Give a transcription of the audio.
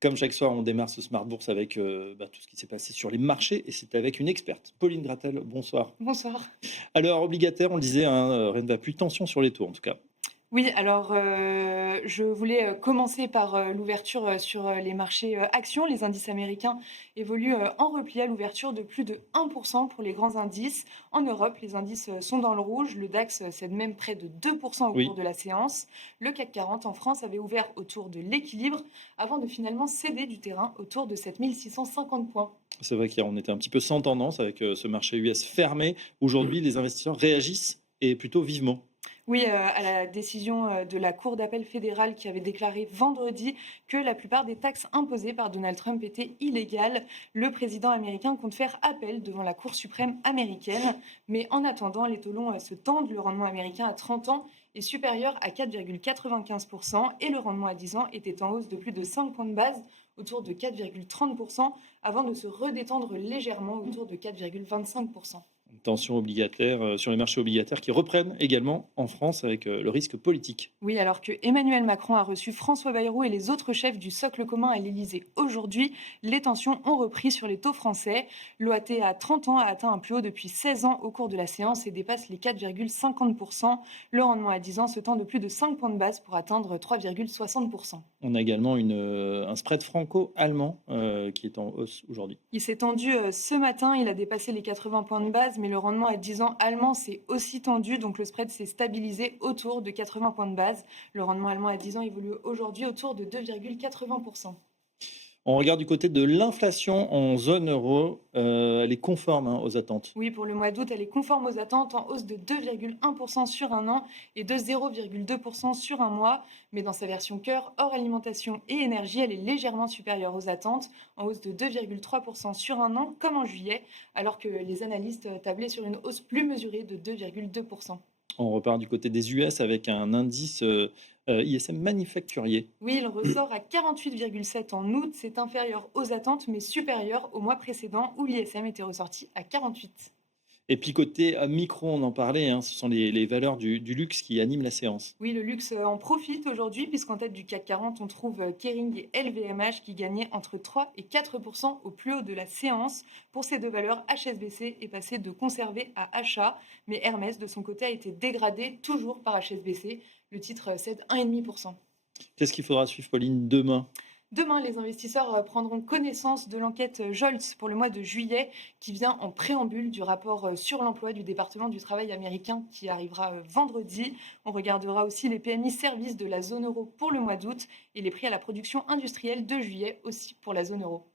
Comme chaque soir, on démarre ce Smart Bourse avec tout ce qui s'est passé sur les marchés et c'est avec une experte. Pauline Gratel, bonsoir. Bonsoir. Alors, obligataire, on le disait, hein, rien ne va plus, tension sur les taux en tout cas. Oui, alors, je voulais, commencer par, l'ouverture, sur, les marchés, actions. Les indices américains évoluent, en repli à l'ouverture de plus de 1 pour les grands indices. En Europe, les indices, sont dans le rouge. Le DAX, cède même près de 2 au cours Oui, de la séance. Le CAC 40 en France avait ouvert autour de l'équilibre avant de finalement céder du terrain autour de 7 650 points. c'est vrai qu'hier, on était un petit peu sans tendance avec ce marché US fermé. Aujourd'hui, les investisseurs réagissent et plutôt vivement. Oui, à la décision, de la cour d'appel fédérale qui avait déclaré vendredi que la plupart des taxes imposées par Donald Trump étaient illégales. Le président américain compte faire appel devant la Cour suprême américaine. Mais en attendant, les taux longs, se tendent. Le rendement américain à 30 ans est supérieur à 4,95 et le rendement à 10 ans était en hausse de plus de 5 points de base, autour de 4,30 avant de se redétendre légèrement autour de 4,25. Tension obligataire sur les marchés obligataires qui reprennent également en France avec le risque politique. Oui, alors que Emmanuel Macron a reçu François Bayrou et les autres chefs du socle commun à l'Élysée aujourd'hui, les tensions ont repris sur les taux français. L'OAT à 30 ans a atteint un plus haut depuis 16 ans au cours de la séance et dépasse les 4,50%. Le rendement à 10 ans se tend de plus de 5 points de base pour atteindre 3,60%. On a également un spread franco-allemand qui est en hausse aujourd'hui. Il s'est tendu ce matin, il a dépassé les 80 points de base, mais le rendement à 10 ans allemand s'est aussi tendu, donc le spread s'est stabilisé autour de 80 points de base. Le rendement allemand à 10 ans évolue aujourd'hui autour de 2,80%. On regarde du côté de l'inflation en zone euro, elle est conforme aux attentes. Oui, pour le mois d'août, elle est conforme aux attentes, en hausse de 2,1% sur un an et de 0,2% sur un mois. Mais dans sa version cœur, hors alimentation et énergie, elle est légèrement supérieure aux attentes, en hausse de 2,3% sur un an, comme en juillet, alors que les analystes tablaient sur une hausse plus mesurée de 2,2%. On repart du côté des US avec un indice ISM manufacturier. Oui, il ressort à 48,7 en août. C'est inférieur aux attentes, mais supérieur au mois précédent où l'ISM était ressorti à 48. Et puis côté micro, on en parlait, hein, ce sont les valeurs du luxe qui animent la séance. Oui, le luxe en profite aujourd'hui, puisqu'en tête du CAC 40, on trouve Kering et LVMH qui gagnaient entre 3 et 4% au plus haut de la séance. Pour ces deux valeurs, HSBC est passé de conservé à achat, mais Hermès, de son côté, a été dégradé toujours par HSBC. Le titre cède 1,5%. Qu'est-ce qu'il faudra suivre, Pauline, demain? Demain, les investisseurs prendront connaissance de l'enquête Jolts pour le mois de juillet qui vient en préambule du rapport sur l'emploi du département du travail américain qui arrivera vendredi. On regardera aussi les PMI services de la zone euro pour le mois d'août et les prix à la production industrielle de juillet aussi pour la zone euro.